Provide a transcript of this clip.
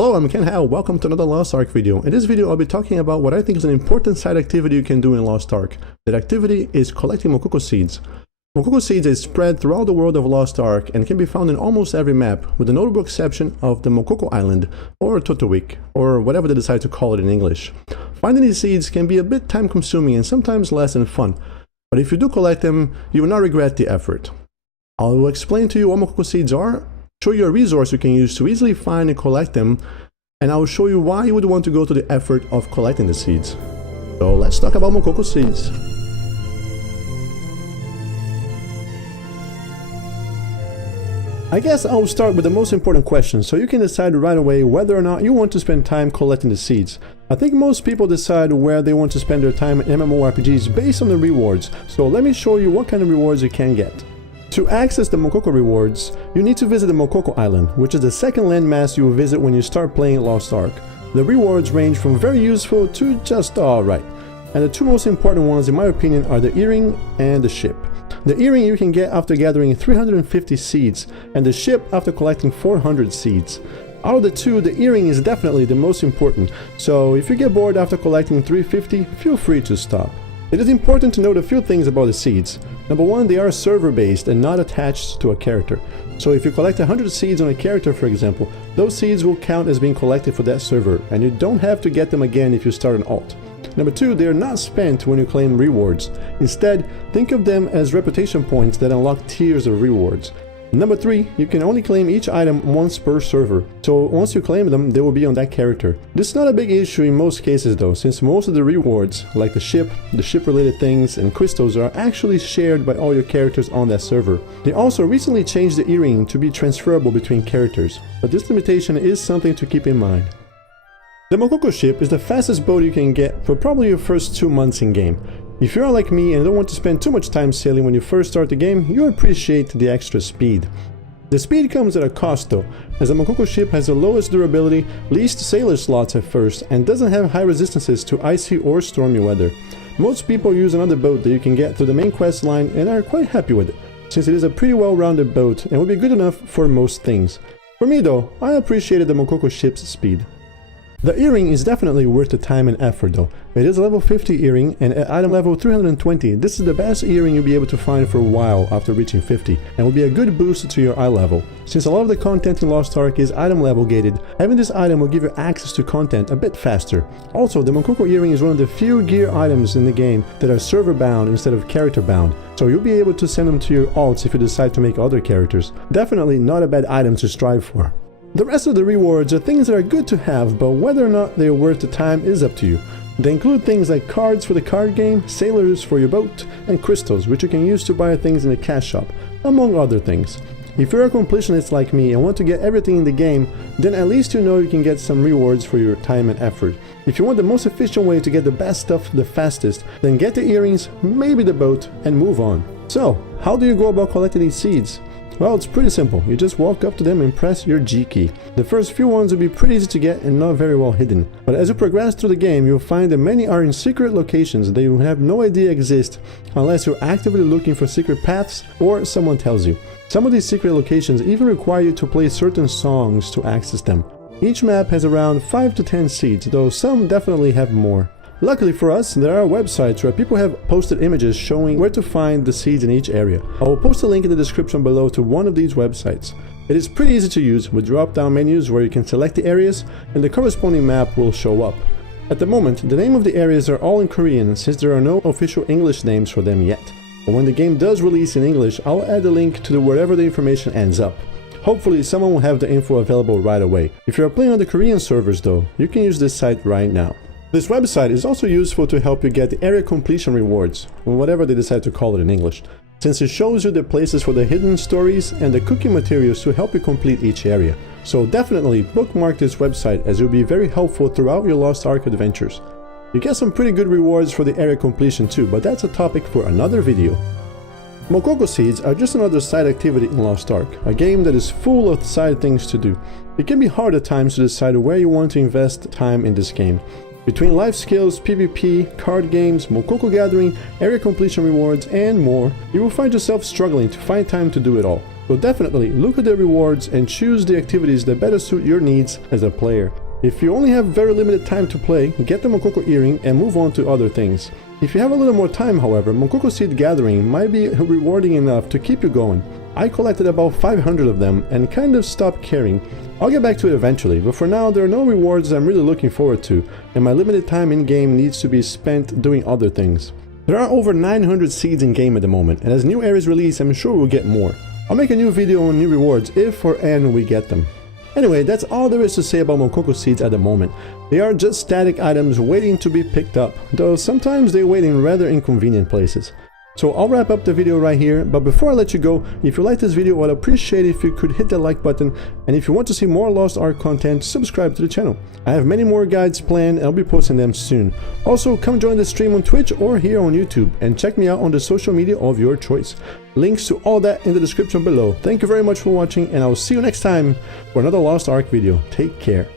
Hello, I'm Kyenhael. Welcome to another Lost Ark video. In this video, I'll be talking about what I think is an important side activity you can do in Lost Ark. That activity is collecting Mococo seeds. Mococo seeds is spread throughout the world of Lost Ark and can be found in almost every map, with the notable exception of the Mococo Island, or Totowik, or whatever they decide to call it in English. Finding these seeds can be a bit time-consuming and sometimes less than fun, but if you do collect them, you will not regret the effort. I will explain to you what Mococo seeds are, show you a resource you can use to easily find and collect them, and I will show you why you would want to go to the effort of collecting the seeds. So let's talk about Mococo seeds. I guess I'll start with the most important question, so you can decide right away whether or not you want to spend time collecting the seeds. I think most people decide where they want to spend their time in MMORPGs based on the rewards, so let me show you what kind of rewards you can get. To access the Mococo rewards, you need to visit the Mococo Island, which is the second landmass you will visit when you start playing Lost Ark. The rewards range from very useful to just alright, and the two most important ones in my opinion are the Earring and the Ship. The Earring you can get after gathering 350 seeds, and the Ship after collecting 400 seeds. Out of the two, the Earring is definitely the most important, so if you get bored after collecting 350, feel free to stop. It is important to note a few things about the seeds. Number one, they are server-based and not attached to a character. So if you collect 100 seeds on a character, for example, those seeds will count as being collected for that server, and you don't have to get them again if you start an alt. Number two, they are not spent when you claim rewards. Instead, think of them as reputation points that unlock tiers of rewards. Number three, you can only claim each item once per server, so once you claim them, they will be on that character. This is not a big issue in most cases though, since most of the rewards, like the ship related things, and crystals are actually shared by all your characters on that server. They also recently changed the earring to be transferable between characters, but this limitation is something to keep in mind. The Mococo Ship is the fastest boat you can get for probably your first 2 months in game. If you are like me and don't want to spend too much time sailing when you first start the game, you appreciate the extra speed. The speed comes at a cost though, as the Mococo Ship has the lowest durability, least sailor slots at first, and doesn't have high resistances to icy or stormy weather. Most people use another boat that you can get through the main quest line and are quite happy with it, since it is a pretty well-rounded boat and will be good enough for most things. For me though, I appreciated the Mococo Ship's speed. The earring is definitely worth the time and effort though. It is a level 50 earring, and at item level 320, this is the best earring you'll be able to find for a while after reaching 50, and will be a good boost to your eye level. Since a lot of the content in Lost Ark is item level gated, having this item will give you access to content a bit faster. Also, the Mococo earring is one of the few gear items in the game that are server bound instead of character bound, so you'll be able to send them to your alts if you decide to make other characters. Definitely not a bad item to strive for. The rest of the rewards are things that are good to have, but whether or not they are worth the time is up to you. They include things like cards for the card game, sailors for your boat, and crystals, which you can use to buy things in the cash shop, among other things. If you're a completionist like me and want to get everything in the game, then at least you know you can get some rewards for your time and effort. If you want the most efficient way to get the best stuff the fastest, then get the earrings, maybe the boat, and move on. So, how do you go about collecting these seeds? Well, it's pretty simple. You just walk up to them and press your G key. The first few ones will be pretty easy to get and not very well hidden. But as you progress through the game, you'll find that many are in secret locations that you have no idea exist unless you're actively looking for secret paths or someone tells you. Some of these secret locations even require you to play certain songs to access them. Each map has around 5 to 10 seeds, though some definitely have more. Luckily for us, there are websites where people have posted images showing where to find the seeds in each area. I will post a link in the description below to one of these websites. It is pretty easy to use with drop-down menus where you can select the areas and the corresponding map will show up. At the moment, the name of the areas are all in Korean since there are no official English names for them yet. But when the game does release in English, I'll add the link to wherever the information ends up. Hopefully someone will have the info available right away. If you are playing on the Korean servers though, you can use this site right now. This website is also useful to help you get the area completion rewards, or whatever they decide to call it in English, since it shows you the places for the hidden stories and the cooking materials to help you complete each area. So definitely bookmark this website as it will be very helpful throughout your Lost Ark adventures. You get some pretty good rewards for the area completion too, but that's a topic for another video. Mococo seeds are just another side activity in Lost Ark, a game that is full of side things to do. It can be hard at times to decide where you want to invest time in this game. Between life skills, PvP, card games, Mococo gathering, area completion rewards, and more, you will find yourself struggling to find time to do it all. So definitely look at the rewards and choose the activities that better suit your needs as a player. If you only have very limited time to play, get the Mococo Earring and move on to other things. If you have a little more time, however, Mococo seed gathering might be rewarding enough to keep you going. I collected about 500 of them and kind of stopped caring. I'll get back to it eventually, but for now there are no rewards I'm really looking forward to, and my limited time in game needs to be spent doing other things. There are over 900 seeds in game at the moment, and as new areas release I'm sure we'll get more. I'll make a new video on new rewards if or and we get them. Anyway, that's all there is to say about Mococo seeds at the moment. They are just static items waiting to be picked up, though sometimes they wait in rather inconvenient places. So I'll wrap up the video right here, but before I let you go, if you like this video, I'd appreciate it if you could hit that like button, and if you want to see more Lost Ark content, subscribe to the channel. I have many more guides planned and I'll be posting them soon. Also, come join the stream on Twitch or here on YouTube, and check me out on the social media of your choice. Links to all that in the description below. Thank you very much for watching, and I will see you next time for another Lost Ark video. Take care.